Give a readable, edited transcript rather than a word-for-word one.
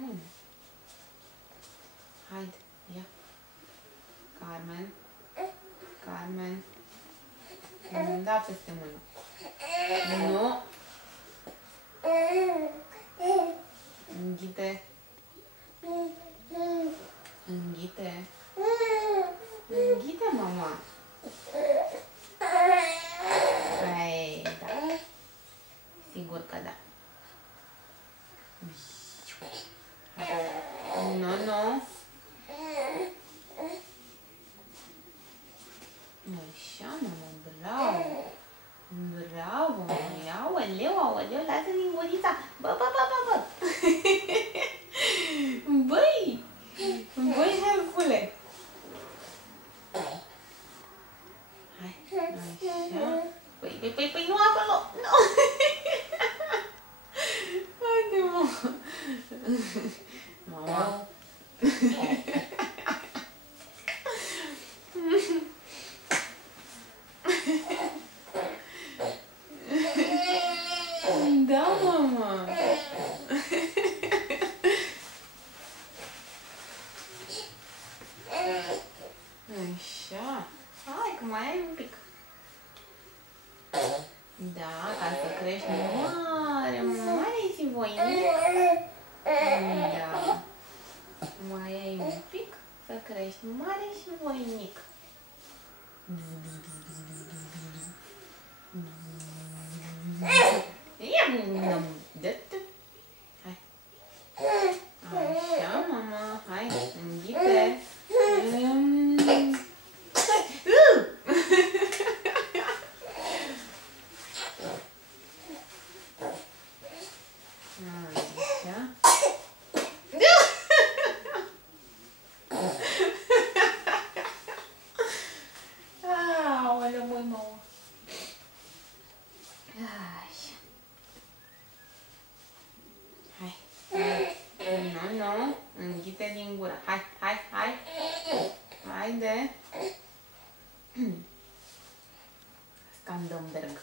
mă. Haide, ia. Carmen. Carmen. Nu-mi da peste mână. Nu. Înghite. Înghite. Înghite, mama. Hai, da. Sigur că da. Nu, nu. Așa, mama, bravo. Bravo, mama. Aoleu, aoleu, lasă lingurița. Bă, bă, bă, bă, bă. Băi! Băi, Hercule! Hai, așa. Păi, nu acolo! Nu! Haide, mă! Mama! Da, mama! Așa. Hai, că mai ai un pic. Da, ca să crești mare, mare și voinic. Da. Mai ai un pic să crești mare și voinic. Ia, dă-te. Hai. Așa, mama. Hai, înghite. Aoleu, măi, mău. Așa. Hai. Nu, nu. Înghite din gură. Hai, hai, hai. Haide. Scandenberg.